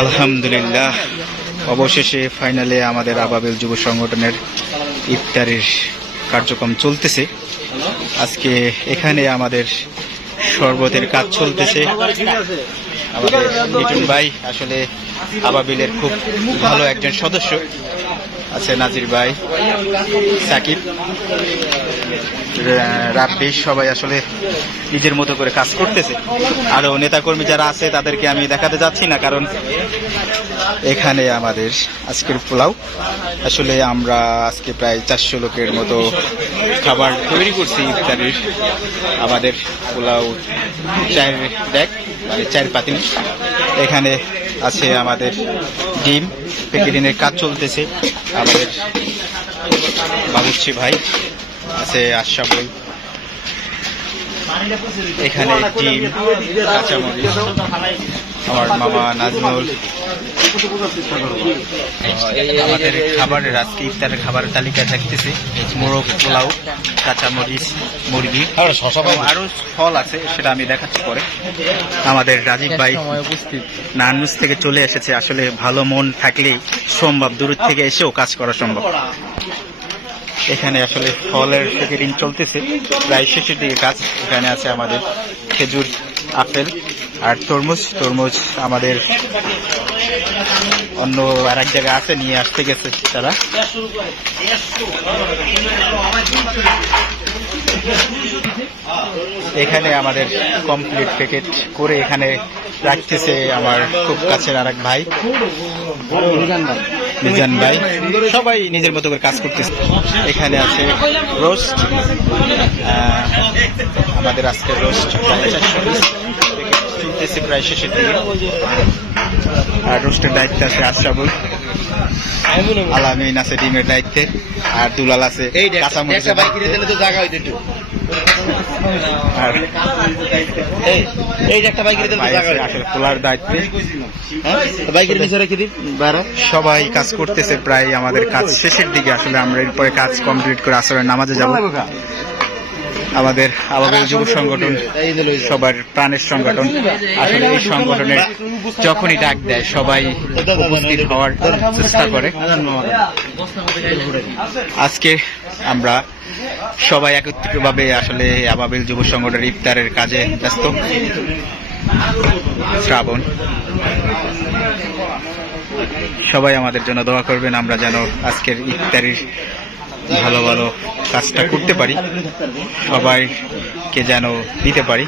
আলহামদুলিল্লাহ, অবশেষে ফাইনালে আমাদের আবাবিল যুব সংগঠনের ইফতারের কার্যক্রম চলতেছে। আজকে এখানে আমাদের শরবতের কাজ চলতেছে। আমাদের লিটন ভাই আসলে আবাবিলের খুব ভালো একজন সদস্য আছে, নাজির ভাই, সাকিব, রাব্বি, সবাই আসলে নিজের মতো করে কাজ করতেছে। আরো নেতাকর্মী যারা আছে তাদেরকে আমি দেখাতে যাচ্ছি না, কারণ এখানে আমাদের আজকের পোলাও, আসলে আমরা আজকে প্রায় 400 লোকের মতো খাবার তৈরি করছি ইফতারের। আমাদের পোলাও 4 ডেক, মানে 4 পাতিল। এখানে আছে আমাদের ডিম, প্যাকেটিংয়ের কাজ চলতেছে। আমাদের বাবুর্চি ভাই আছে, আশরাফুল, এখানে ডিম, কাঁচামরিচ, আমার মামা নাজমুল। আমাদের খাবারের আজকে ইফতারের খাবারের তালিকা থাকতেছে মোরগ পোলাও, কাঁচামরিচ, মুরগি, আরো ফল আছে, সেটা আমি দেখাচ্ছি পরে। আমাদের রাজীব ভাই নারায়ণগঞ্জ থেকে চলে এসেছে। আসলে ভালো মন থাকলেই সম্ভব, দূর থেকে এসেও কাজ করা সম্ভব। এখানে আসলে ফলের প্যাকেটিং চলতেছে, প্রায় শেষের দিকে কাজ। এখানে আছে আমাদের খেজুর, আপেল আর তরমুজ আমাদের অন্য আর এক জায়গায় আছে, নিয়ে আসতে গেছে তারা। এখানে আমাদের কমপ্লিট প্যাকেট করে এখানে রাখতেছে আমার খুব কাছের আর এক ভাই মিজান ভাই। সবাই নিজের মতো করে কাজ করতেছে। এখানে আছে রোস্ট, আমাদের আজকে রোস্ট চলতেছে প্রায় শেষের দিকে। আর রোস্টের দায়িত্বে আছে আশরাফুল, আলামিন আছে ডিমের দায়িত্বে, আর দুলাল আছে কাঁচামরিচ। তোলার দায়িত্বে সবাই কাজ করতেছে। প্রায় আমাদের কাজ শেষের দিকে। আসলে আমরা এরপরে কাজ কমপ্লিট করে আসরের নামাজে যাব। আমাদের আবাবিল যুব সংগঠন সবার প্রাণের সংগঠন। আসলে এই সংগঠনের যখনই ডাক দেয় সবাই উপস্থিত হওয়ার চেষ্টা করে। আজকে আমরা সবাই একত্রিতভাবে আসলে আবাবিল যুব সংগঠনের ইফতারের কাজে ব্যস্ত। শ্রাবণ, সবাই আমাদের জন্য দোয়া করবেন, আমরা যেন আজকের ইফতারের ভালো ভালো কাজটা করতে পারি, সবাইকে যেন দিতে পারি।